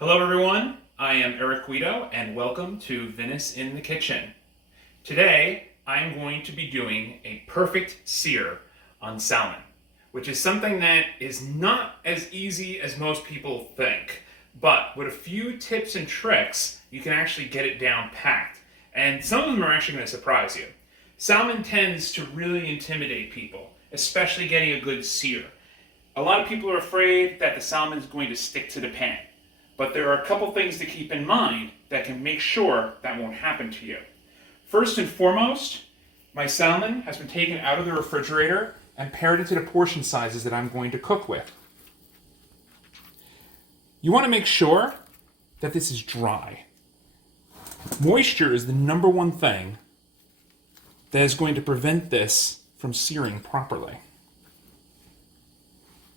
Hello everyone, I am Eric Guido and welcome to Vinous in the Kitchen. Today I am going to be doing a perfect sear on salmon, which is something that is not as easy as most people think. But with a few tips and tricks, you can actually get it down packed. And some of them are actually going to surprise you. Salmon tends to really intimidate people, especially getting a good sear. A lot of people are afraid that the salmon is going to stick to the pan. But there are a couple things to keep in mind that can make sure that won't happen to you. First and foremost, my salmon has been taken out of the refrigerator and pared into the portion sizes that I'm going to cook with. You want to make sure that this is dry. Moisture is the number one thing that is going to prevent this from searing properly.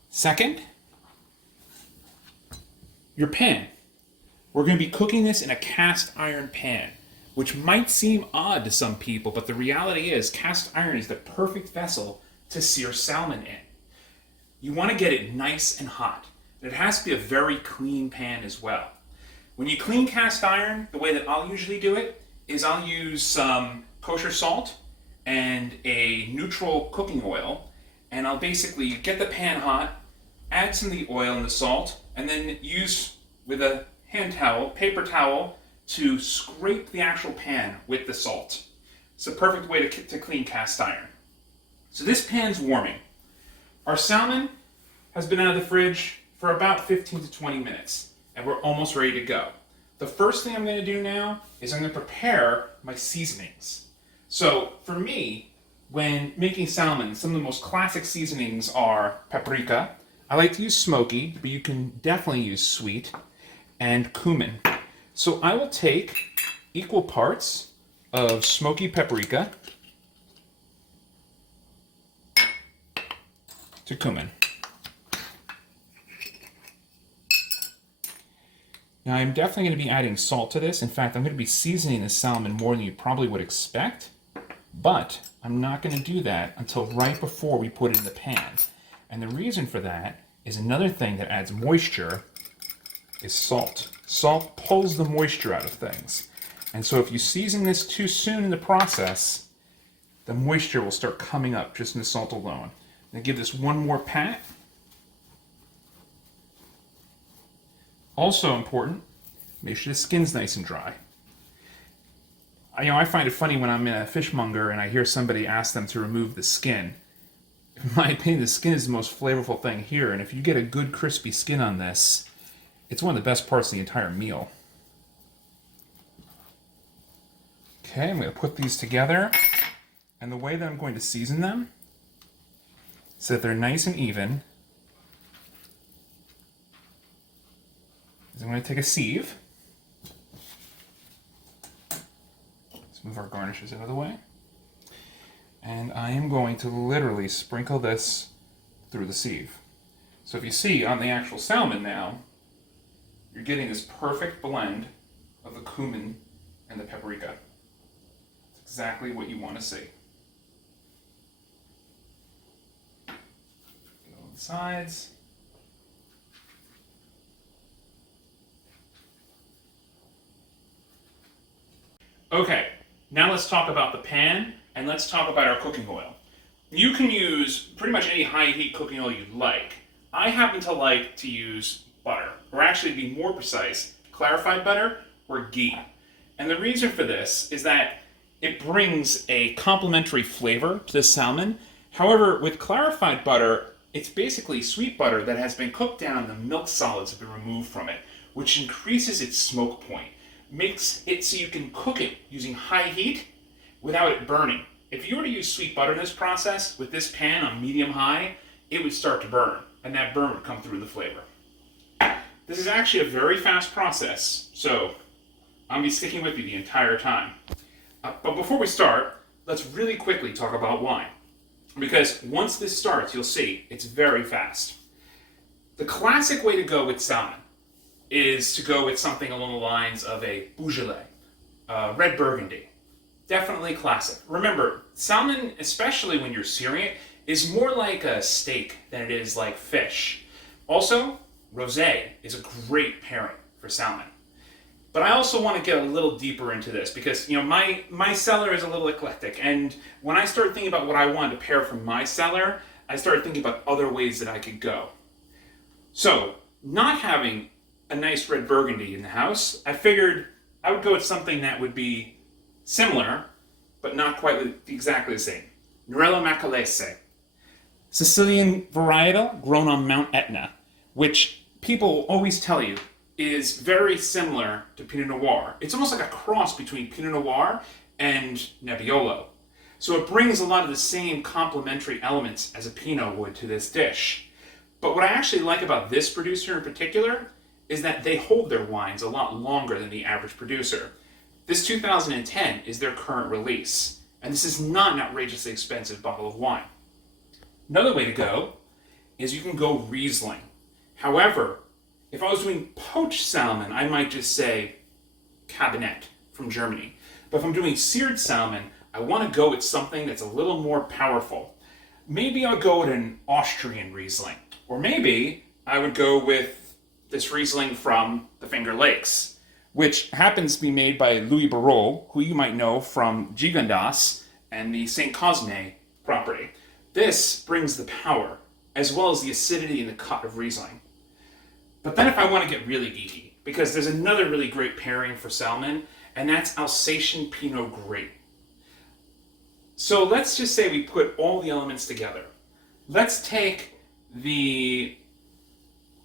Second, your pan. We're going to be cooking this in a cast iron pan, which might seem odd to some people, but the reality is cast iron is the perfect vessel to sear salmon in. You want to get it nice and hot. It has to be a very clean pan as well. When you clean cast iron, the way that I'll usually do it is I'll use some kosher salt and a neutral cooking oil, and I'll basically get the pan hot, add some of the oil and the salt, and then use with a hand towel, paper towel, to scrape the actual pan with the salt. It's a perfect way to clean cast iron. So this pan's warming. Our salmon has been out of the fridge for about 15 to 20 minutes, and we're almost ready to go. The first thing I'm going to do now is I'm going to prepare my seasonings. So for me, when making salmon, some of the most classic seasonings are paprika. I like to use smoky, but you can definitely use sweet, and cumin. So I will take equal parts of smoky paprika to cumin. Now I'm definitely going to be adding salt to this. In fact, I'm going to be seasoning the salmon more than you probably would expect, but I'm not going to do that until right before we put it in the pan. And the reason for that is another thing that adds moisture is salt. Salt pulls the moisture out of things. And so if you season this too soon in the process, the moisture will start coming up just in the salt alone. I'm going to give this one more pat. Also important, make sure the skin's nice and dry. I find it funny when I'm in a fishmonger and I hear somebody ask them to remove the skin. In my opinion, the skin is the most flavorful thing here, and if you get a good crispy skin on this, it's one of the best parts of the entire meal. Okay, I'm going to put these together, and the way that I'm going to season them so that they're nice and even is I'm going to take a sieve. Let's move our garnishes out of the way. And I am going to literally sprinkle this through the sieve. So if you see on the actual salmon now, you're getting this perfect blend of the cumin and the paprika. It's exactly what you want to see. Get on the sides. Okay, now let's talk about the pan. And let's talk about our cooking oil. You can use pretty much any high heat cooking oil you like. I happen to like to use butter, or actually to be more precise, clarified butter or ghee. And the reason for this is that it brings a complementary flavor to the salmon. However, with clarified butter, it's basically sweet butter that has been cooked down and the milk solids have been removed from it, which increases its smoke point, makes it so you can cook it using high heat without it burning. If you were to use sweet butter in this process, with this pan on medium-high, it would start to burn, and that burn would come through the flavor. This is actually a very fast process, so I'm going to be sticking with you the entire time. But before we start, let's really quickly talk about wine. Because once this starts, you'll see, it's very fast. The classic way to go with salmon is to go with something along the lines of a Beaujolais, red Burgundy. Definitely classic. Remember, salmon, especially when you're searing it, is more like a steak than it is like fish. Also, rosé is a great pairing. for salmon. But I also want to get a little deeper into this because, my cellar is a little eclectic. And when I started thinking about what I wanted to pair from my cellar, I started thinking about other ways that I could go. So, not having a nice red burgundy in the house, I figured I would go with something that would be similar, but not quite exactly the same. Norello Macalese, Sicilian varietal grown on Mount Etna, which people always tell you is very similar to Pinot Noir. It's almost like a cross between Pinot Noir and Nebbiolo. So it brings a lot of the same complementary elements as a Pinot would to this dish. But what I actually like about this producer in particular is that they hold their wines a lot longer than the average producer. This 2010 is their current release, and this is not an outrageously expensive bottle of wine. Another way to go is you can go Riesling. However, if I was doing poached salmon, I might just say Cabernet from Germany. But if I'm doing seared salmon, I want to go with something that's a little more powerful. Maybe I'll go with an Austrian Riesling. Or maybe I would go with this Riesling from the Finger Lakes, which happens to be made by Louis Barrault, who you might know from Gigondas and the St. Cosme property. This brings the power, as well as the acidity and the cut of Riesling. But then if I want to get really geeky, because there's another really great pairing for salmon, and that's Alsatian Pinot Gris. So let's just say we put all the elements together. Let's take the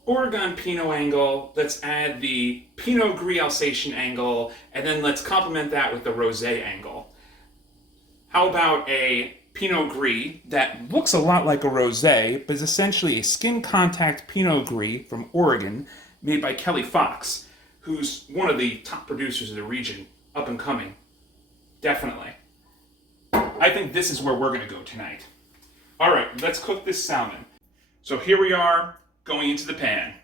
Oregon Pinot angle, let's add the Pinot Gris Alsatian angle, and then let's complement that with the Rosé angle. How about a Pinot Gris that looks a lot like a Rosé, but is essentially a skin contact Pinot Gris from Oregon, made by Kelly Fox, who's one of the top producers of the region, up and coming. Definitely. I think this is where we're going to go tonight. All right, let's cook this salmon. So here we are, going into the pan.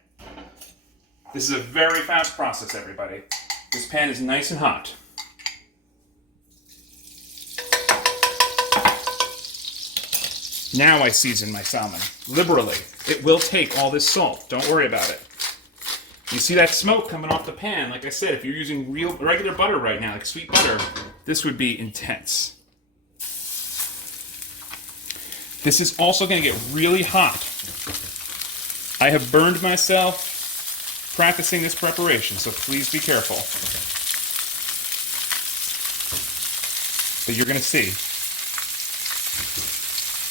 This is a very fast process, everybody. This pan is nice and hot. Now I season my salmon liberally. It will take all this salt. Don't worry about it. You see that smoke coming off the pan? Like I said, if you're using regular butter right now, like sweet butter, this would be intense. This is also going to get really hot. I have burned myself practicing this preparation, so please be careful. But you're going to see.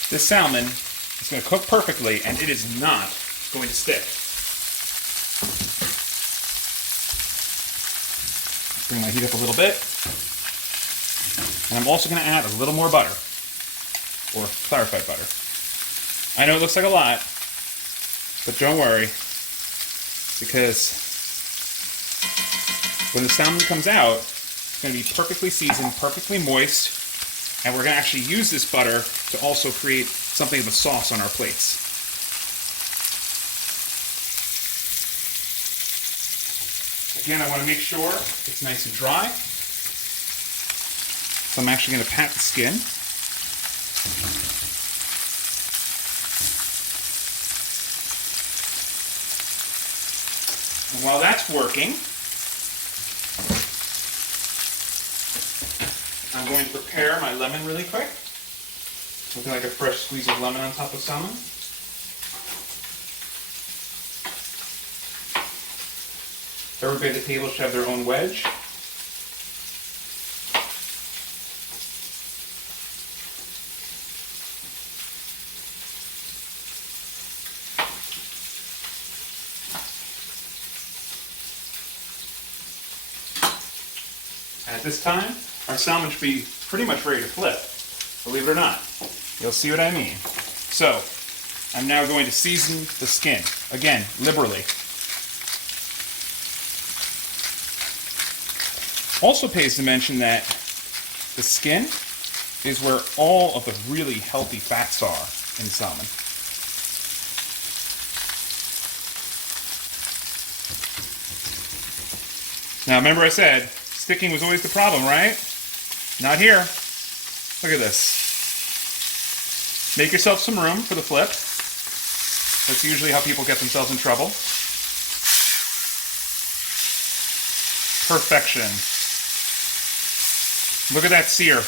This salmon is going to cook perfectly, and it is not going to stick. Bring my heat up a little bit. And I'm also going to add a little more butter, or clarified butter. I know it looks like a lot, but don't worry, because when the salmon comes out, it's going to be perfectly seasoned, perfectly moist, and we're going to actually use this butter to also create something of a sauce on our plates. Again, I want to make sure it's nice and dry. So I'm actually going to pat the skin. And while that's working, I'm going to prepare my lemon really quick. Looking like a fresh squeeze of lemon on top of salmon. Everybody at the table should have their own wedge. And at this time, our salmon should be pretty much ready to flip, believe it or not. You'll see what I mean. So, I'm now going to season the skin, again, liberally. Also pays to mention that the skin is where all of the really healthy fats are in salmon. Now remember I said, sticking was always the problem, right? Not here. Look at this. Make yourself some room for the flip. That's usually how people get themselves in trouble. perfection. Look at that sear.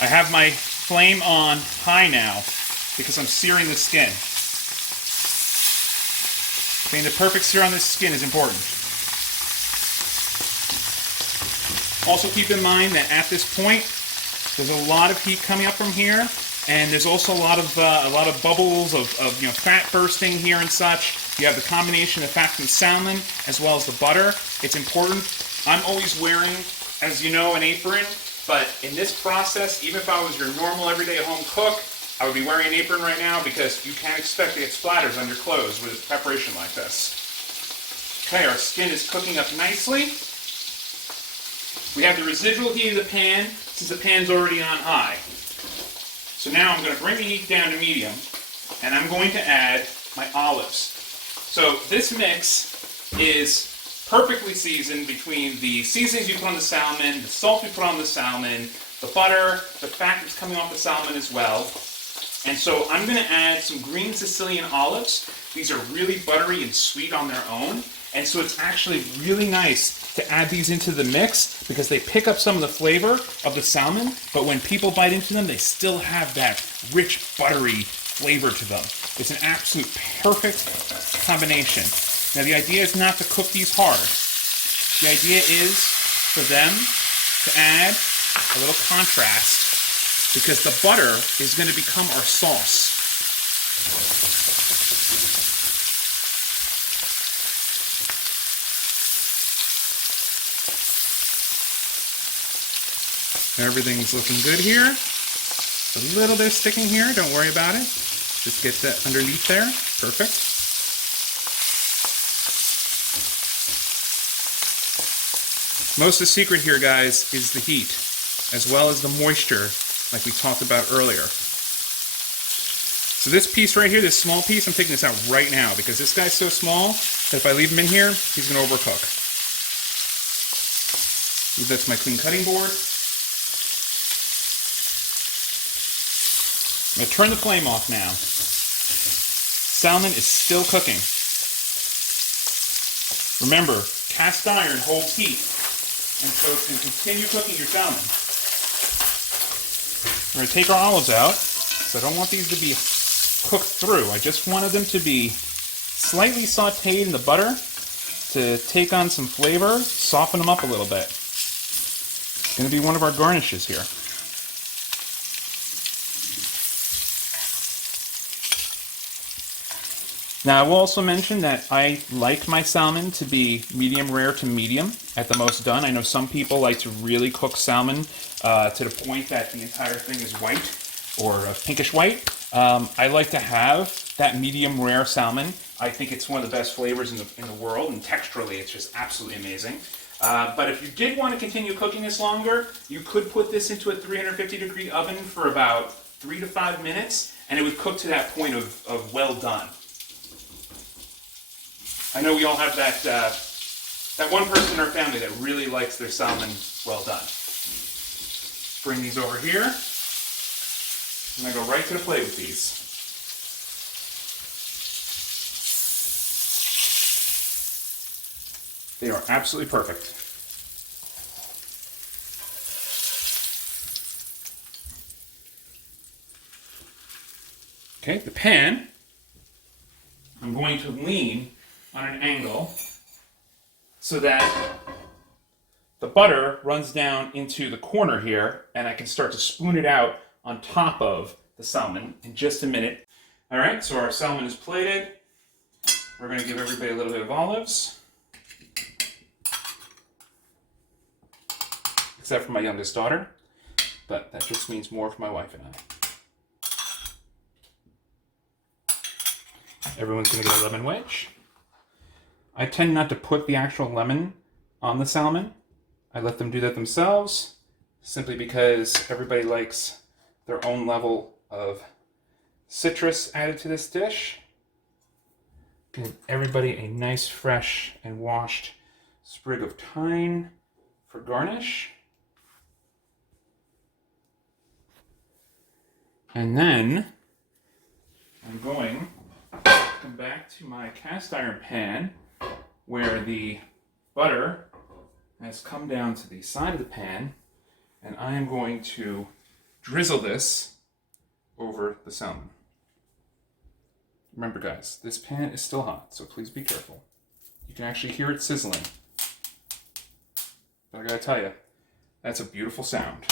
I have my flame on high now because I'm searing the skin. Getting the perfect sear on this skin is important. Also keep in mind that at this point, there's a lot of heat coming up from here, and there's also a lot of bubbles of fat bursting here and such. You have the combination of fat from salmon as well as the butter. It's important. I'm always wearing, as you know, an apron. But in this process, even if I was your normal everyday home cook, I would be wearing an apron right now because you can't expect to get splatters on your clothes with preparation like this. Okay, our skin is cooking up nicely. We have the residual heat of the pan since the pan's already on high. So now I'm going to bring the heat down to medium, and I'm going to add my olives. So this mix is perfectly seasoned between the seasonings you put on the salmon, the salt we put on the salmon, the butter, the fat that's coming off the salmon as well. And so I'm going to add some green Sicilian olives. These are really buttery and sweet on their own. And so it's actually really nice to add these into the mix because they pick up some of the flavor of the salmon, but when people bite into them, they still have that rich, buttery flavor to them. It's an absolute perfect combination. Now, the idea is not to cook these hard. The idea is for them to add a little contrast because the butter is going to become our sauce. Everything's looking good here. A little bit of sticking here, don't worry about it. Just get that underneath there. Perfect. Most of the secret here, guys, is the heat, as well as the moisture, like we talked about earlier. So this piece right here, this small piece, I'm taking this out right now because this guy's so small that if I leave him in here, he's going to overcook. Move that to my clean cutting board. I'm going to turn the flame off now. Salmon is still cooking. Remember, cast iron holds heat. And so it's going to continue cooking your salmon. We're going to take our olives out. So I don't want these to be cooked through. I just wanted them to be slightly sauteed in the butter to take on some flavor, soften them up a little bit. It's going to be one of our garnishes here. Now, I will also mention that I like my salmon to be medium rare to medium at the most done. I know some people like to really cook salmon to the point that the entire thing is white or pinkish white. I like to have that medium rare salmon. I think it's one of the best flavors in the world, and texturally it's just absolutely amazing. But if you did want to continue cooking this longer, you could put this into a 350-degree oven for about 3 to 5 minutes, and it would cook to that point of well done. I know we all have that one person in our family that really likes their salmon well done. Bring these over here. I'm going to go right to the plate with these. They are absolutely perfect. Okay, the pan, I'm going to lean on an angle so that the butter runs down into the corner here and I can start to spoon it out on top of the salmon in just a minute. All right, so our salmon is plated. We're going to give everybody a little bit of olives. Except for my youngest daughter, but that just means more for my wife and I. Everyone's going to get a lemon wedge. I tend not to put the actual lemon on the salmon. I let them do that themselves, simply because everybody likes their own level of citrus added to this dish. Give everybody a nice, fresh, and washed sprig of thyme for garnish. And then I'm going to come back to my cast iron pan where the butter has come down to the side of the pan, and I am going to drizzle this over the salmon. Remember guys, this pan is still hot, so please be careful. You can actually hear it sizzling. But I gotta tell you, that's a beautiful sound.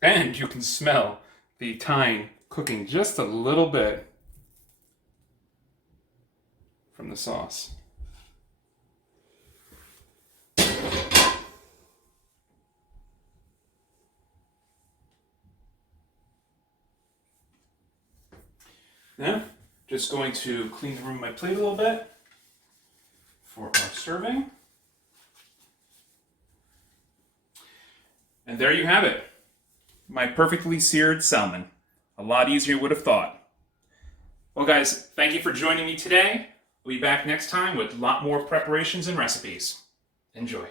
And you can smell the thyme cooking just a little bit from the sauce. Now, just going to clean the room of my plate a little bit for our serving. And there you have it. My perfectly seared salmon. A lot easier than you would have thought. Well guys, thank you for joining me today. We'll be back next time with a lot more preparations and recipes. Enjoy.